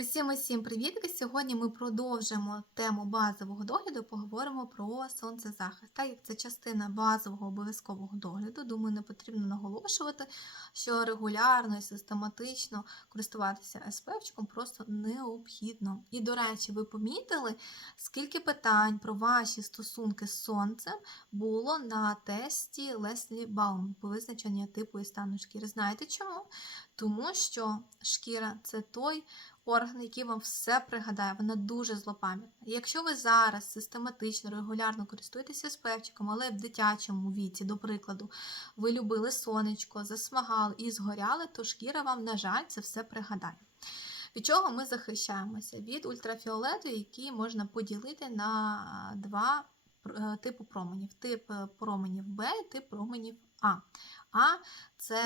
Усім усім привітки! Сьогодні ми продовжимо тему базового догляду, поговоримо про сонцезахист. Так як це частина базового обов'язкового догляду, думаю, не потрібно наголошувати, що регулярно і систематично користуватися СПФчиком просто необхідно. І, до речі, ви помітили, скільки питань про ваші стосунки з сонцем було на тесті Леслі Баум по визначенню типу і стану шкіри. Знаєте чому? Тому що шкіра це той орган, який вам все пригадає, вона дуже злопам'ятна. Якщо ви зараз систематично, регулярно користуєтеся спевчиком, але в дитячому віці, до прикладу, ви любили сонечко, засмагали і згоряли, то шкіра вам, на жаль, це все пригадає. Від чого ми захищаємося? Від ультрафіолету, який можна поділити на два е, типи променів: тип е, променів Б тип променів А. А це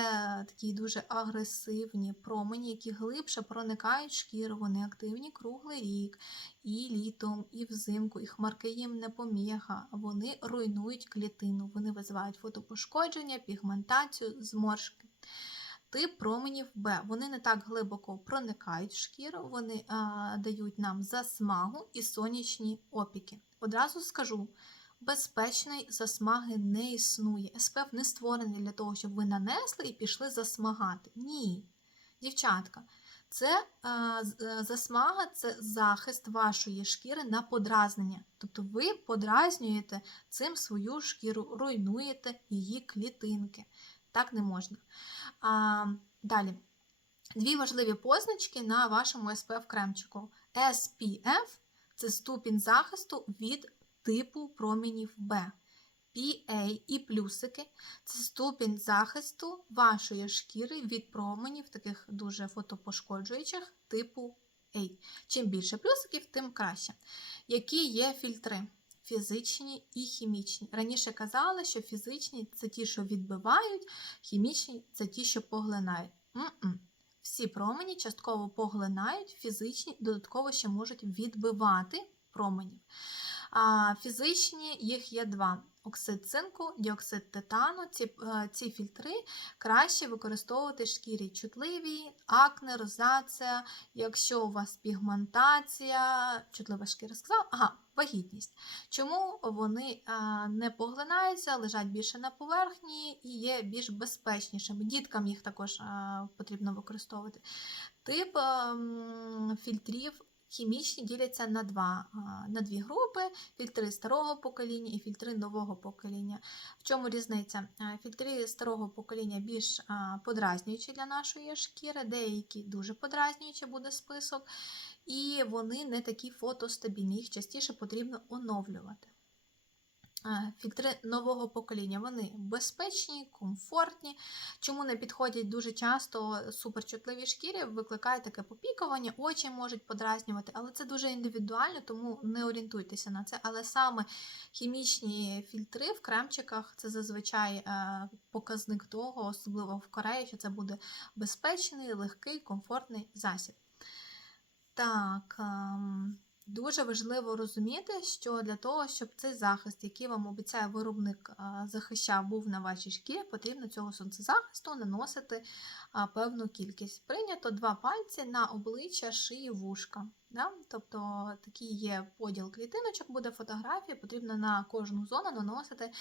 такі дуже агресивні промені, які глибше проникають в шкіру, вони активні круглий рік, і літом, і взимку, і хмарки їм не поміха, вони руйнують клітину, вони визивають фотопошкодження, пігментацію, зморшки. Тип променів Б. Вони не так глибоко проникають в шкіру, вони а, дають нам засмагу і сонячні опіки. Одразу скажу, безпечної засмаги не існує. СПФ не створений для того, щоб ви нанесли і пішли засмагати. Ні. Дівчатка, це а, засмага це захист вашої шкіри на подразнення. Тобто ви подразнюєте цим свою шкіру, руйнуєте її клітинки. Так не можна. А, Далі. Дві важливі позначки на вашому SPF кремчику. SPF це ступінь захисту від типу промінів Б. PA і плюсики це ступінь захисту вашої шкіри від променів, таких дуже фотопошкоджуючих типу A. Чим більше плюсиків, тим краще. Які є фільтри? Фізичні і хімічні. Раніше казали, що фізичні це ті, що відбивають, хімічні це ті, що поглинають. М-м. Всі промені частково поглинають, фізичні, додатково ще можуть відбивати променів. А Фізичні їх є два: оксид цинку, діоксид титану. Ці е, ці фільтри краще використовувати шкірі чутливі, акне, розація, якщо у вас пігментація, чутлива шкіра сказала, ага, вагітність. Чому вони а, не поглинаються, лежать більше на поверхні і є більш безпечнішими. Діткам їх також а, потрібно використовувати. Тип а, фільтрів хімічні діляться на два, на дві групи: фільтри старого покоління і фільтри нового покоління. В чому різниця? Фільтри старого покоління більш подразнюючі для нашої шкіри, деякі дуже подразнюючі буде список, і вони не такі фотостабільні, їх частіше потрібно оновлювати. Фільтри нового покоління вони безпечні, комфортні. Чому не підходять дуже часто суперчутливі шкірі, викликає таке попікування, очі можуть подразнювати, але це дуже індивідуально, тому не орієнтуйтеся на це. Але саме хімічні фільтри в кремчиках це зазвичай е, показник того, особливо в Кореї, що це буде безпечний, легкий, комфортний засіб. Так. Дуже важливо розуміти, що для того, щоб цей захист, який вам обіцяє виробник захищав, був на вашій шкірі, потрібно цього сонцезахисту наносити певну кількість. Прийнято два пальці на обличчя шиї вушка. Да? Тобто такий є поділ клітиночок, буде фотографія, потрібно на кожну зону наносити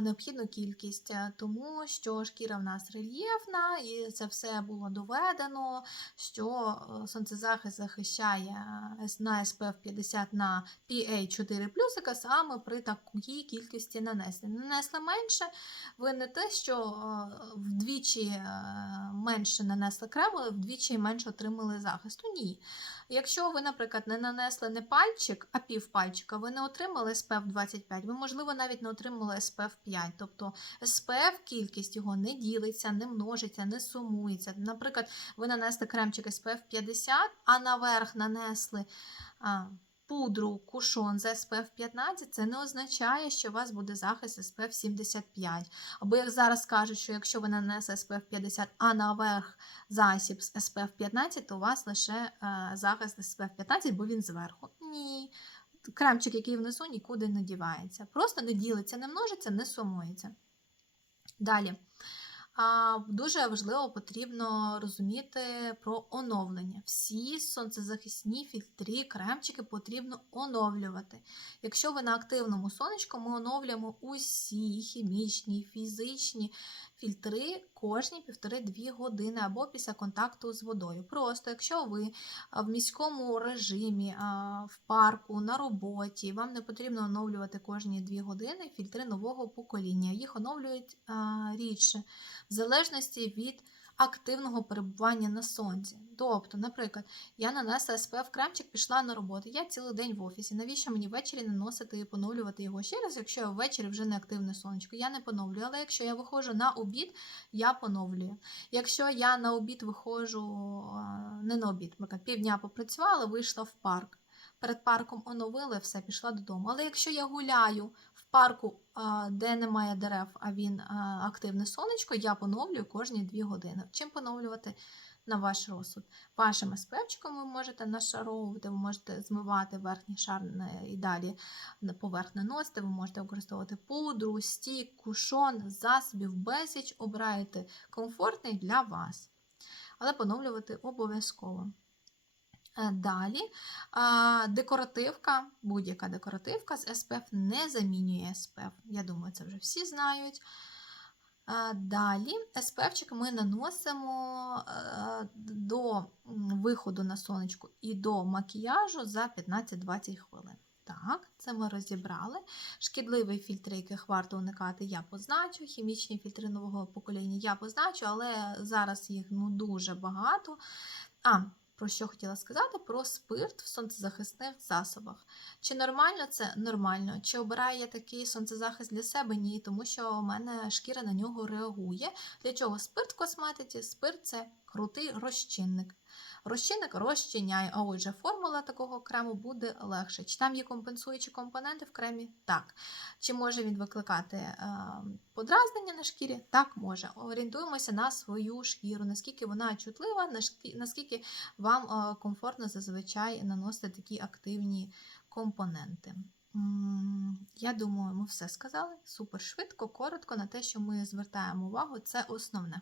необхідну кількість, тому що шкіра в нас рельєфна, і це все було доведено, що е, сонцезахист захищає на SPF 50 на PA4 плюсика саме при такій кількості нанесення. Нанесли менше, ви не те, що е, вдвічі е, менше нанесли крему, вдвічі менше отримали захисту. Ні. Якщо ви, наприклад, не нанесли не пальчик, а пів пальчика, ви не отримали SPF 25, ви, можливо, навіть не отримали SPF 5. Тобто SPF кількість його не ділиться, не множиться, не сумується. Наприклад, ви нанесли кремчик SPF 50, а наверх нанесли. А, Пудру кушон з SPF 15, це не означає, що у вас буде захист SPF 75. Або, як зараз кажуть, що якщо ви нанесли SPF 50, а наверх засіб з SPF 15, то у вас лише е, захист SPF 15, бо він зверху. Ні. Кремчик, який внизу, нікуди не дівається. Просто не ділиться, не множиться, не сумується. Далі. Дуже важливо потрібно розуміти про оновлення. Всі сонцезахисні фільтри, кремчики потрібно оновлювати. Якщо ви на активному сонечку, ми оновлюємо усі хімічні, фізичні фільтри кожні 1,5-2 години або після контакту з водою. Просто якщо ви в міському режимі, в парку, на роботі, вам не потрібно оновлювати кожні 2 години фільтри нового покоління. Їх оновлюють рідше, в залежності від активного перебування на сонці. Тобто, наприклад, я нанесла SPF кремчик, пішла на роботу. Я цілий день в офісі. Навіщо мені ввечері наносити і поновлювати його ще раз, якщо я ввечері вже не активне сонечко? Я не поновлюю. Але якщо я виходжу на обід, я поновлюю. Якщо я на обід виходжу, не на обід, наприклад, півдня попрацювала, вийшла в парк. Перед парком оновила, все, пішла додому. Але якщо я гуляю парку, де немає дерев, а він активне сонечко, я поновлюю кожні 2 години. Чим поновлювати? На ваш розсуд. Вашим спевчиком ви можете нашаровувати, ви можете змивати верхній шар і далі поверх наносити, ви можете використовувати пудру, стік, кушон, засобів, безліч, обираєте комфортний для вас. Але поновлювати обов'язково. Е, Далі декоративка, будь-яка декоративка з SPF не замінює SPF. Я думаю, це вже всі знають. Далі SPF ми наносимо е, до виходу на сонечко і до макіяжу за 15-20 хвилин. Так, це ми розібрали. Шкідливі фільтри, яких варто уникати, я позначу. Хімічні фільтри нового покоління я позначу, але зараз їх ну, дуже багато. А, про що хотіла сказати? Про спирт в сонцезахисних засобах. Чи нормально це? Нормально. Чи обираю я такий сонцезахист для себе? Ні, тому що у мене шкіра на нього реагує. Для чого спирт в косметиці? Спирт це крутий розчинник. Розчинник розчиняє, а отже, формула такого крему буде легше. Чи там є компенсуючі компоненти в кремі? Так. Чи може він викликати е, подразнення на шкірі? Так, може. Орієнтуємося на свою шкіру, наскільки вона чутлива, наскільки- вам е, комфортно зазвичай наносити такі активні компоненти. Я думаю, ми все сказали. Супер швидко, коротко на те, що ми звертаємо увагу, це основне.